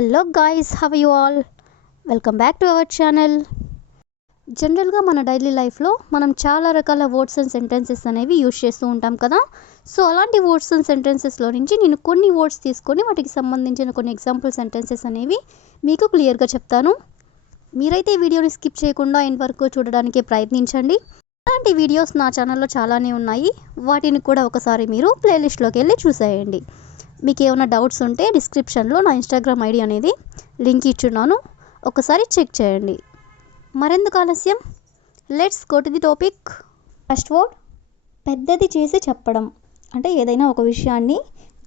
Hello guys, have you all? Welcome back to our channel. జనరల్గా మన daily లైఫ్లో మనం చాలా రకాల వర్డ్స్ అండ్ సెంటెన్సెస్ అనేవి యూజ్ చేస్తూ ఉంటాం కదా. సో అలాంటి వర్డ్స్ అండ్ సెంటెన్సెస్లో నుంచి నేను కొన్ని వర్డ్స్ తీసుకొని వాటికి సంబంధించిన కొన్ని ఎగ్జాంపుల్ సెంటెన్సెస్ అనేవి మీకు క్లియర్గా చెప్తాను. మీరైతే ఈ వీడియోని స్కిప్ చేయకుండా ఎండ్ వరకు చూడడానికి ప్రయత్నించండి. అలాంటి వీడియోస్ నా ఛానల్లో చాలానే ఉన్నాయి, వాటిని కూడా ఒకసారి మీరు ప్లేలిస్ట్లోకి వెళ్ళి చూసేయండి. మీకు ఏమైనా డౌట్స్ ఉంటే డిస్క్రిప్షన్లో నా ఇన్స్టాగ్రామ్ ఐడి అనేది లింక్ ఇచ్చున్నాను, ఒకసారి చెక్ చేయండి. మరెందుకు ఆలస్యం, let's go to the topic. First word పెద్దది చేసి చెప్పడం. అంటే ఏదైనా ఒక విషయాన్ని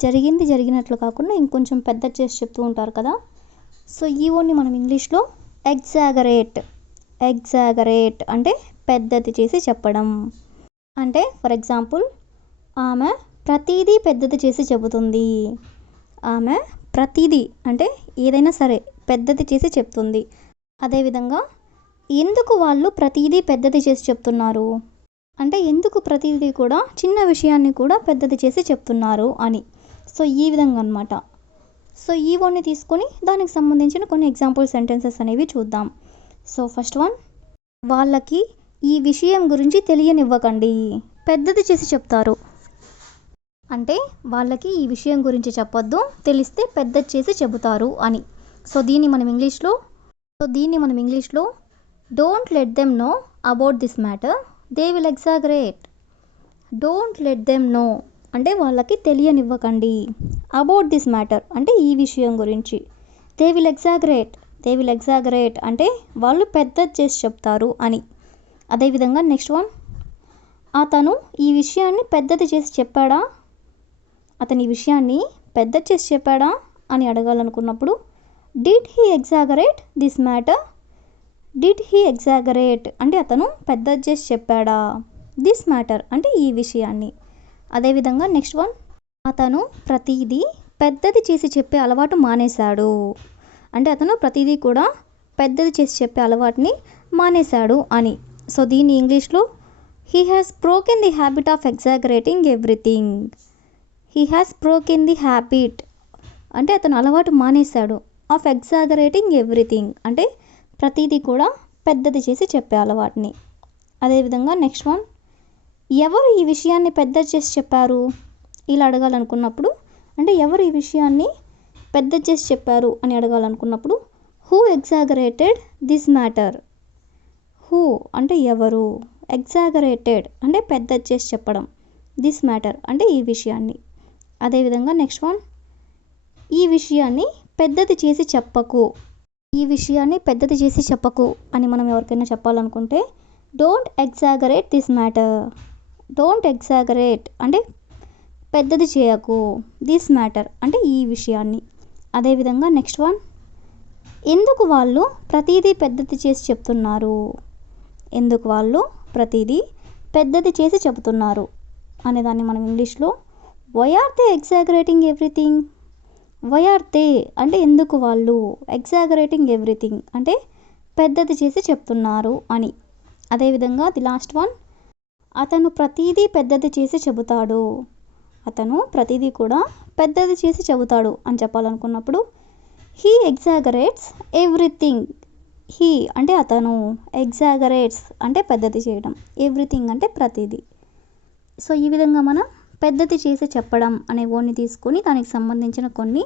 జరిగినట్లు కాకుండా ఇంకొంచెం పెద్ద చేసి చెప్తూ ఉంటారు కదా. సో ఈ వర్డ్ని మనం ఇంగ్లీష్లో ఎగ్జాగరేట్ అంటే పెద్దది చేసి చెప్పడం. అంటే ఫర్ ఎగ్జాంపుల్, ఆమె ప్రతిదీ పెద్దది చేసి చెబుతుంది. ఆమె ప్రతిదీ అంటే ఏదైనా సరే పెద్దది చేసి చెప్తుంది. అదేవిధంగా ఎందుకు వాళ్ళు ప్రతిదీ పెద్దది చేసి చెప్తున్నారు అంటే ఎందుకు ప్రతిదీ కూడా చిన్న విషయాన్ని కూడా పెద్దది చేసి చెప్తున్నారు అని. సో ఈ విధంగా అనమాట. సో ఈ వర్డ్ని తీసుకొని దానికి సంబంధించిన కొన్ని ఎగ్జాంపుల్ సెంటెన్సెస్ అనేవి చూద్దాం. సో ఫస్ట్ వన్, వాళ్ళకి ఈ విషయం గురించి తెలియనివ్వకండి, పెద్దది చేసి చెప్తారు. అంటే వాళ్ళకి ఈ విషయం గురించి చెప్పొద్దు, తెలిస్తే పెద్ద చేసి చెబుతారు అని. సో దీన్ని మనం ఇంగ్లీష్లో don't let them know about this matter, they will exaggerate. Don't let them know అంటే వాళ్ళకి తెలియనివ్వకండి, అబౌట్ దిస్ మ్యాటర్ అంటే ఈ విషయం గురించి, దే విల్ ఎగ్జాగరేట్ అంటే వాళ్ళు పెద్దది చేసి చెప్తారు అని. అదేవిధంగా నెక్స్ట్ వన్, అతను ఈ విషయాన్ని పెద్దది చేసి చెప్పాడా అని అడగాలనుకున్నప్పుడు did he exaggerate this matter, అంటే అతను పెద్దది చేసి చెప్పాడా, దిస్ మ్యాటర్ అంటే ఈ విషయాన్ని. అదేవిధంగా నెక్స్ట్ వన్, అతను ప్రతిదీ పెద్దది చేసి చెప్పే అలవాటు మానేశాడు. అంటే అతను ప్రతిదీ కూడా పెద్దది చేసి చెప్పే అలవాటుని మానేశాడు అని. సో దీన్ని ఇంగ్లీష్లో he has broken the habit of exaggerating everything. అంటే అతను అలవాటు మానేశాడు, ఆఫ్ ఎగ్జాగరేటింగ్ ఎవ్రీథింగ్ అంటే ప్రతిదీ కూడా పెద్దది చేసి చెప్పే అలవాటుని. అదేవిధంగా నెక్స్ట్ వన్, ఎవరు ఈ విషయాన్ని పెద్దది చేసి చెప్పారు ఇలా అడగాలనుకున్నప్పుడు, అంటే ఎవరు ఈ విషయాన్ని పెద్దది చేసి చెప్పారు అని అడగాలనుకున్నప్పుడు who exaggerated this matter. Who అంటే ఎవరు, ఎగ్జాగరేటెడ్ అంటే పెద్దది చేసి చెప్పడం, దిస్ మ్యాటర్ అంటే ఈ విషయాన్ని. అదేవిధంగా నెక్స్ట్ వన్, ఈ విషయాన్ని పెద్దది చేసి చెప్పకు అని మనం ఎవరికైనా చెప్పాలనుకుంటే don't exaggerate this matter. Don't exaggerate అంటే పెద్దది చేయకు, దిస్ మ్యాటర్ అంటే ఈ విషయాన్ని. అదేవిధంగా నెక్స్ట్ వన్, ఎందుకు వాళ్ళు ప్రతిదీ పెద్దది చేసి చెప్తున్నారు అనేదాన్ని మనం ఇంగ్లీష్లో why are they exaggerating everything. Why are they అంటే ఎందుకు వాళ్ళు, ఎగ్జాగరేటింగ్ ఎవ్రీథింగ్ అంటే పెద్దది చేసి చెప్తున్నారు అని. అదేవిధంగా ది లాస్ట్ వన్, అతను ప్రతిదీ పెద్దది చేసి చెబుతాడు. అతను ప్రతిదీ కూడా పెద్దది చేసి చెబుతాడు అని చెప్పాలనుకున్నప్పుడు హీ ఎగ్జాగరేట్స్ ఎవ్రీథింగ్. హీ అంటే అతను, ఎగ్జాగరేట్స్ అంటే పెద్దది చేయడం, ఎవ్రీథింగ్ అంటే ప్రతిదీ. సో ఈ విధంగా మనం పెద్దది చేసి చెప్పడం అనే వర్డ్ని తీసుకొని దానికి సంబంధించిన కొన్ని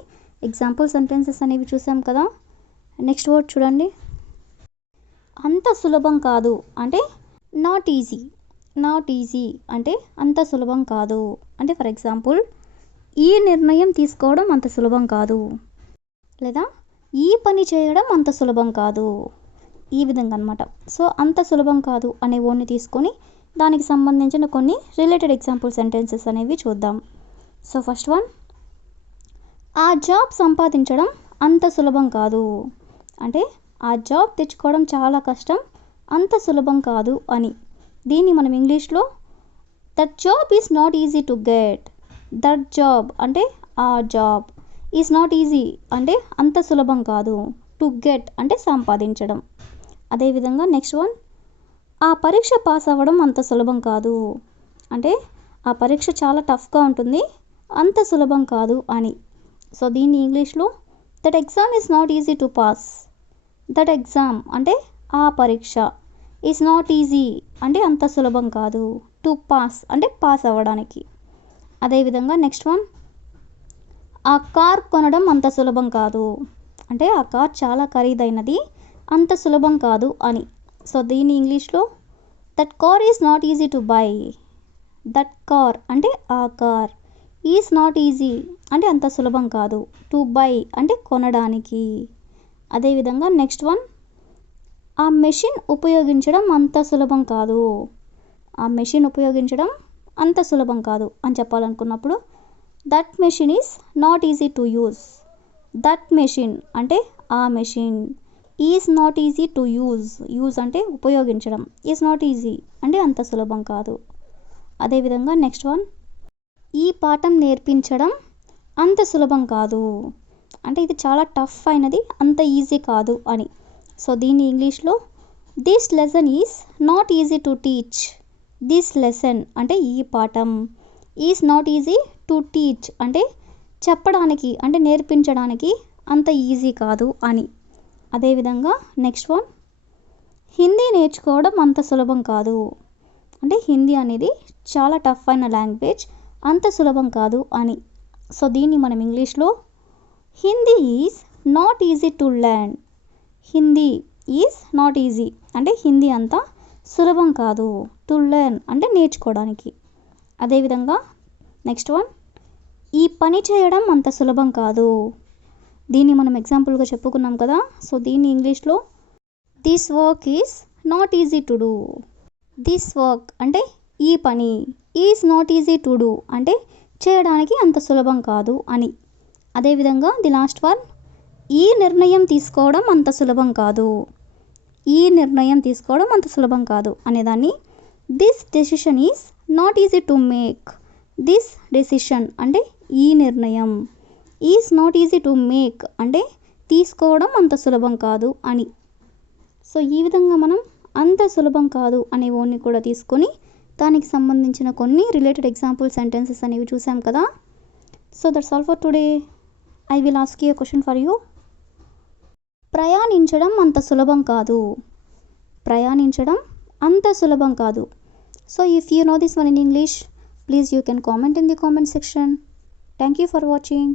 ఎగ్జాంపుల్ సెంటెన్సెస్ అనేవి చూసాం కదా. నెక్స్ట్ వర్డ్ చూడండి, అంత సులభం కాదు అంటే నాట్ ఈజీ అంటే అంత సులభం కాదు. అంటే ఫర్ ఎగ్జాంపుల్, ఈ నిర్ణయం తీసుకోవడం అంత సులభం కాదు, లేదా ఈ పని చేయడం అంత సులభం కాదు, ఈ విధంగా అనమాట. సో అంత సులభం కాదు అనే వర్డ్ని తీసుకొని దానికి సంబంధించిన కొన్ని రిలేటెడ్ ఎగ్జాంపుల్ సెంటెన్సెస్ అనేవి చూద్దాం. సో ఫస్ట్ వన్, ఆ జాబ్ సంపాదించడం అంత సులభం కాదు. అంటే ఆ జాబ్ తెచ్చుకోవడం చాలా కష్టం, అంత సులభం కాదు అని. దీన్ని మనం ఇంగ్లీష్లో that job is not easy to get. That job అంటే ఆ జాబ్, ఈజ్ నాట్ ఈజీ అంటే అంత సులభం కాదు, టు గెట్ అంటే సంపాదించడం. అదేవిధంగా నెక్స్ట్ వన్, ఆ పరీక్ష పాస్ అవ్వడం అంత సులభం కాదు. అంటే ఆ పరీక్ష చాలా టఫ్గా ఉంటుంది, అంత సులభం కాదు అని. సో దీన్ని ఇంగ్లీష్లో that exam is not easy to pass. That exam అంటే ఆ పరీక్ష. ఈజ్ నాట్ ఈజీ అంటే అంత సులభం కాదు. టు పాస్ అంటే పాస్ అవ్వడానికి. అదేవిధంగా నెక్స్ట్ వన్, ఆ కార్ కొనడం అంత సులభం కాదు అంటే ఆ కార్ చాలా ఖరీదైనది, అంత సులభం కాదు అని. సో దీని ఇంగ్లీష్లో that car is not easy to buy. That car అంటే ఆ కార్, ఈజ్ నాట్ ఈజీ అంటే అంత సులభం కాదు, టు బై అంటే కొనడానికి. అదేవిధంగా నెక్స్ట్ వన్, ఆ మెషిన్ ఉపయోగించడం అంత సులభం కాదు. ఆ మెషిన్ ఉపయోగించడం అంత సులభం కాదు అని చెప్పాలనుకున్నప్పుడు that machine is not easy to use. That machine అంటే ఆ machine, is not easy to use. Use అంటే ఉపయోగించడం, ఈజ్ నాట్ ఈజీ అంటే అంత సులభం కాదు. అదేవిధంగా నెక్స్ట్ వన్, ఈ పాఠం నేర్పించడం అంత సులభం కాదు అంటే ఇది చాలా టఫ్ అయినది, అంత ఈజీ కాదు అని. సో దీన్ని ఇంగ్లీష్లో this lesson is not easy to teach. This lesson అంటే ఈ పాఠం, is not easy to teach అంటే చెప్పడానికి అంటే నేర్పించడానికి అంత ఈజీ కాదు అని. అదేవిధంగా నెక్స్ట్ వన్, హిందీ నేర్చుకోవడం అంత సులభం కాదు అంటే హిందీ అనేది చాలా టఫ్ అయిన లాంగ్వేజ్, అంత సులభం కాదు అని. సో దీన్ని మనం ఇంగ్లీష్లో Hindi is not easy to learn. Hindi is not easy అంటే హిందీ అంత సులభం కాదు, టు లెర్న్ అంటే నేర్చుకోవడానికి. అదేవిధంగా నెక్స్ట్ వన్, ఈ పని చేయడం అంత సులభం కాదు. దీన్ని మనం ఎగ్జాంపుల్గా చెప్పుకున్నాం కదా. సో దీన్ని ఇంగ్లీష్లో this work is not easy to do. This work అంటే ఈ పని, is not easy to do అంటే చేయడానికి అంత సులభం కాదు అని. అదేవిధంగా ది లాస్ట్ వన్, ఈ నిర్ణయం తీసుకోవడం అంత సులభం కాదు. ఈ నిర్ణయం తీసుకోవడం అంత సులభం కాదు అనేదాన్ని this decision is not easy to make. This decision అంటే ఈ నిర్ణయం, is not easy to make అంటే తీసుకోవడం అంత సులభం కాదు అని. సో ఈ విధంగా మనం అంత సులభం కాదు అనే వర్డ్ని కూడా తీసుకొని దానికి సంబంధించిన కొన్ని రిలేటెడ్ ఎగ్జాంపుల్ సెంటెన్సెస్ అనేవి చూసాం కదా. So that's all for today. I will ask you a question for you. ప్రయాణించడం అంత సులభం కాదు. ప్రయాణించడం అంత సులభం కాదు. So if you know this one in English, please you can comment in the comment section. Thank you for watching.